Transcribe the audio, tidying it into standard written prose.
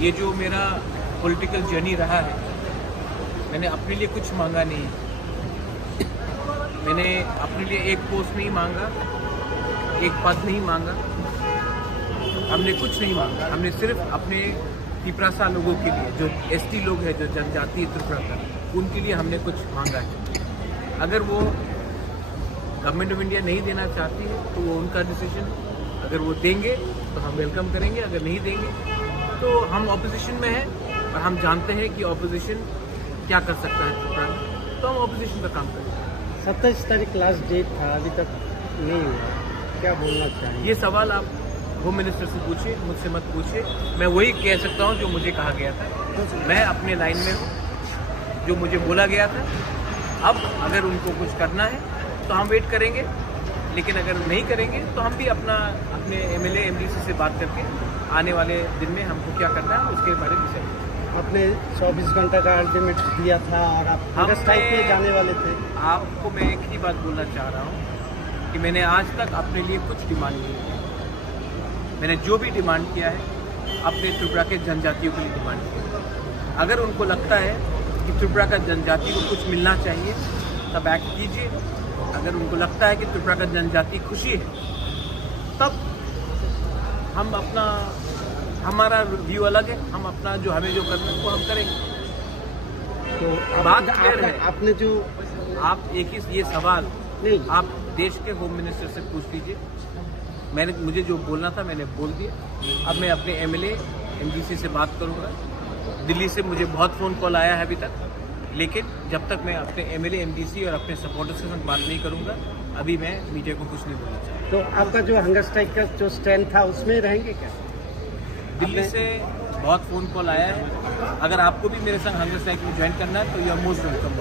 ये जो मेरा पॉलिटिकल जर्नी रहा है, मैंने अपने लिए कुछ मांगा नहीं। मैंने अपने लिए एक पोस्ट नहीं मांगा, एक पद नहीं मांगा, हमने कुछ नहीं मांगा। हमने सिर्फ अपने त्रिपुरा लोगों के लिए, जो एसटी लोग हैं, जो जनजातीय त्रिपुरा का, उनके लिए हमने कुछ मांगा है। अगर वो गवर्नमेंट ऑफ इंडिया नहीं देना चाहती है तो वो उनका डिसीजन। अगर वो देंगे तो हम वेलकम करेंगे, अगर नहीं देंगे तो हम ऑपोजिशन में हैं और हम जानते हैं कि ऑपोजिशन क्या कर सकता है त्रिपुरा में, तो हम ऑपोजिशन का काम करेंगे। 27 तारीख लास्ट डेट था, अभी तक नहीं हुआ, क्या बोलना चाहिए? ये सवाल आप होम मिनिस्टर से पूछिए, मुझसे मत पूछिए। मैं वही कह सकता हूँ जो मुझे कहा गया था। मैं अपने लाइन में हूँ, जो मुझे बोला गया था। अब अगर उनको कुछ करना है तो हम वेट करेंगे, लेकिन अगर नहीं करेंगे तो हम भी अपने एमएलए एमडीसी से बात करके आने वाले दिन में हमको क्या करना है उसके बारे में डिसाइड। आपने 24 घंटा का अल्टीमेट दिया था और आप स्ट्राइक पे जाने वाले थे। आपको मैं एक ही बात बोलना चाह रहा हूँ कि मैंने आज तक अपने लिए कुछ डिमांड नहीं की। मैंने जो भी डिमांड किया है अपने त्रिपुरा के जनजातियों के लिए डिमांड किया। अगर उनको लगता है कि त्रिपुरा का जनजाति को कुछ मिलना चाहिए तब एक्ट कीजिए। अगर उनको लगता है कि त्रिपुरा का जनजाति खुशी है तब हम हमारा व्यू अलग है। हम अपना जो हमें जो करना है वो हम करेंगे। तो बात क्लियर है। आपने जो आप एक ही ये सवाल नहीं, आप देश के होम मिनिस्टर से पूछ लीजिए। मुझे जो बोलना था मैंने बोल दिया। अब मैं अपने एमएलए एमडीसी से बात करूंगा। दिल्ली से मुझे बहुत फ़ोन कॉल आया है अभी तक, लेकिन जब तक मैं अपने एमएलए एमडीसी और अपने सपोर्टर्स के साथ बात नहीं करूंगा, अभी मैं मीडिया को कुछ नहीं बोलना चाहता। तो आपका जो हंगर स्ट्राइक का जो स्टैंड था उसमें रहेंगे क्या? दिल्ली से बहुत फ़ोन कॉल आया है। अगर आपको भी मेरे संग हंगर स्ट्राइक में ज्वाइन करना है तो यू आर मोस्ट वेलकम।